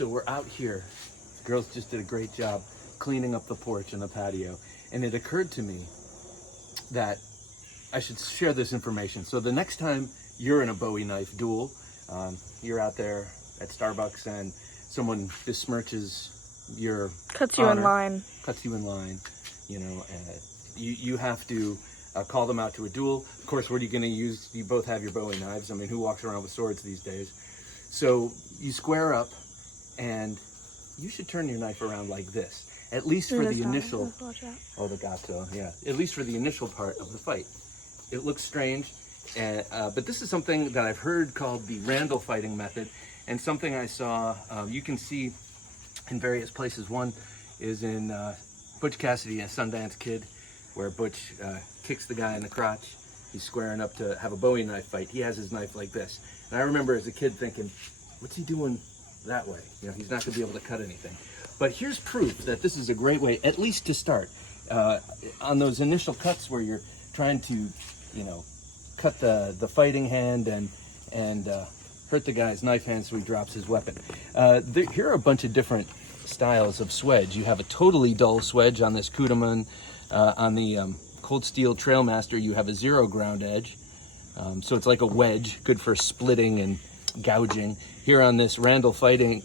So we're out here. The girls just did a great job cleaning up the porch and the patio. And it occurred to me that I should share this information. So the next time you're in a Bowie knife duel, you're out there at Starbucks and someone besmirches your cuts you in line, you know, you have to call them out to a duel. Of course, what are you going to use? You both have your Bowie knives. I mean, who walks around with swords these days? So you square up, and you should turn your knife around like this, at least for the initial. Oh, the gato, yeah. At least for the initial part of the fight. It looks strange, but this is something that I've heard called the Randall fighting method, and something I saw. You can see in various places. One is in Butch Cassidy and Sundance Kid, where Butch kicks the guy in the crotch. He's squaring up to have a Bowie knife fight. He has his knife like this. And I remember as a kid thinking, what's he doing that way? You know, he's not going to be able to cut anything. But here's proof that this is a great way, at least to start. On those initial cuts where you're trying to, you know, cut the fighting hand and hurt the guy's knife hand so he drops his weapon. Here are a bunch of different styles of swedge. You have a totally dull swedge on this Kudaman. On the Cold Steel Trailmaster, you have a 0 ground edge. So it's like a wedge, good for splitting and gouging. Here on this Randall fighting,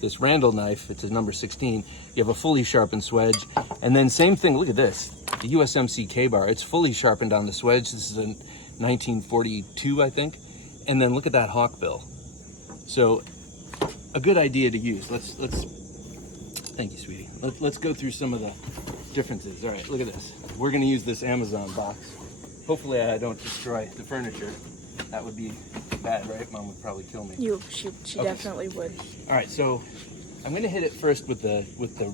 this Randall knife, it's a number 16, you have a fully sharpened swedge. And then same thing, look at this, the USMC K-bar, it's fully sharpened on the swedge. This is a 1942, I think. And then look at that hawkbill. So a good idea to use. Let's thank you, sweetie. Let's go through some of the differences. All right, look at this. We're gonna use this Amazon box. Hopefully I don't destroy the furniture. That would be bad, right? Mom would probably kill me. She okay. Definitely would. All right, so I'm gonna hit it first with the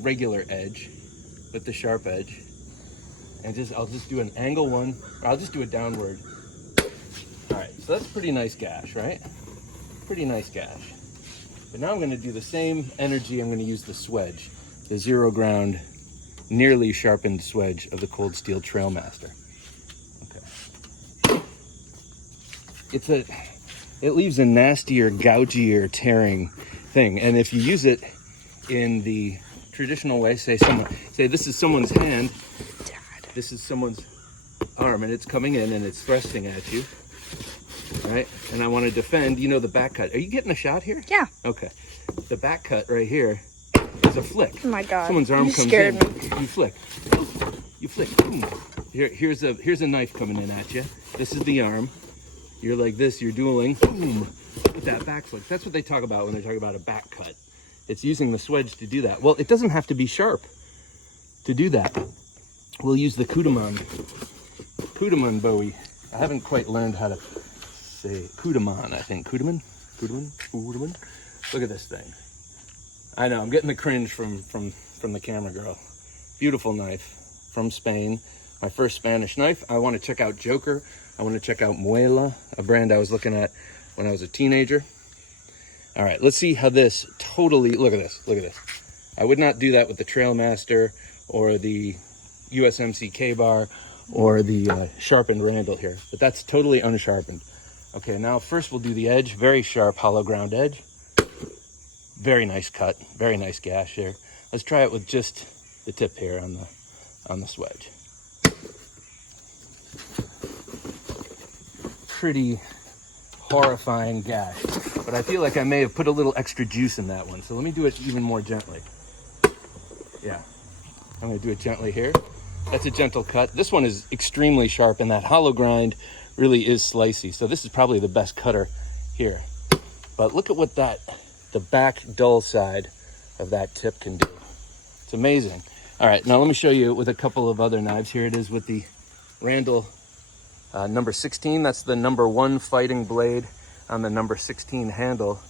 regular edge, with the sharp edge, and I'll just do an angle one. Or I'll just do a downward. All right, so that's a pretty nice gash, right? Pretty nice gash. But now I'm gonna do the same energy. I'm gonna use the swedge, the 0 ground, nearly sharpened swedge of the Cold Steel Trailmaster. Okay. It leaves a nastier, gougier, tearing thing. And if you use it in the traditional way, say this is someone's hand, this is someone's arm, and it's coming in and it's thrusting at you, right? And I want to defend, you know, the back cut. Are you getting a shot here? Yeah. Okay. The back cut right here is a flick. Oh my God. Someone's arm comes in. You flick. You flick. Boom. Here's a knife coming in at you. This is the arm. You're like this. You're dueling. Boom. With that back flick. That's what they talk about when they talk about a back cut. It's using the swedge to do that. Well, it doesn't have to be sharp to do that. We'll use the Kudaman Bowie. I haven't quite learned how to say Kudaman. I think Kudaman. Look at this thing. I know, I'm getting the cringe from the camera girl. Beautiful knife from Spain. My first Spanish knife. I want to check out Joker. I want to check out Muela, a brand I was looking at when I was a teenager. All right, let's see how this totally, look at this. I would not do that with the Trailmaster or the USMC K-bar or the sharpened Randall here, but that's totally unsharpened. Okay, now first we'll do the edge, very sharp hollow ground edge. Very nice cut, very nice gash here. Let's try it with just the tip here on the swedge. Pretty horrifying gash, but I feel like I may have put a little extra juice in that one. So let me do it even more gently. Yeah, I'm gonna do it gently here. That's a gentle cut. This one is extremely sharp, and that hollow grind really is slicey. So this is probably the best cutter here. But look at what the back dull side of that tip can do. It's amazing. All right, now let me show you with a couple of other knives. Here it is with the Randall number 16. That's the number 1 fighting blade on the number 16 handle.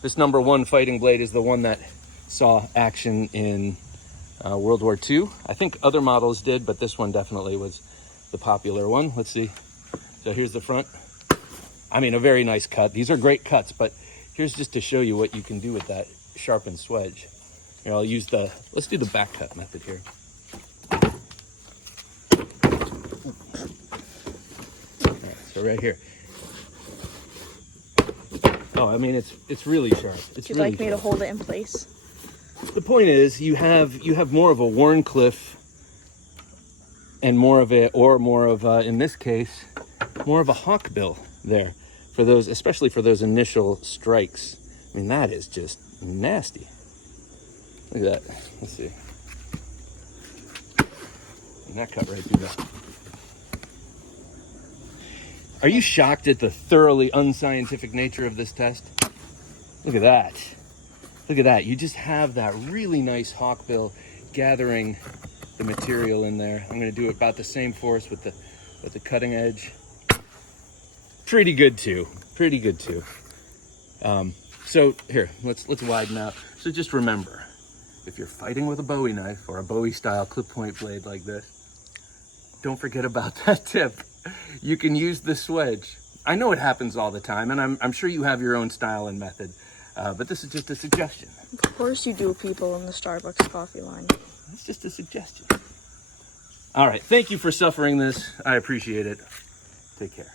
This number 1 fighting blade is the one that saw action in World War II. I think other models did, but this one definitely was the popular one. Let's see. So here's the front. I mean, a very nice cut. These are great cuts, but here's just to show you what you can do with that sharpened swedge. Here, I'll use let's do the back cut method here. All right, so right here. Oh, I mean, it's really sharp. It's Would you really like me to sharp. hold it in place? The point is, you have more of a Warncliffe and more of in this case, more of a hawkbill there for those, especially for those initial strikes. I mean, that is just nasty. Look at that. Let's see. And that cut right through that. Are you shocked at the thoroughly unscientific nature of this test? Look at that. Look at that. You just have that really nice hawkbill gathering the material in there. I'm going to do about the same force with the cutting edge. Pretty good too. Pretty good too. So here, let's widen out. So just remember, if you're fighting with a Bowie knife or a Bowie style clip point blade like this, don't forget about that tip. You can use the swedge. I know it happens all the time, and I'm sure you have your own style and method, but this is just a suggestion. Of course you do, people in the Starbucks coffee line. It's just a suggestion. All right, thank you for suffering this. I appreciate it. Take care.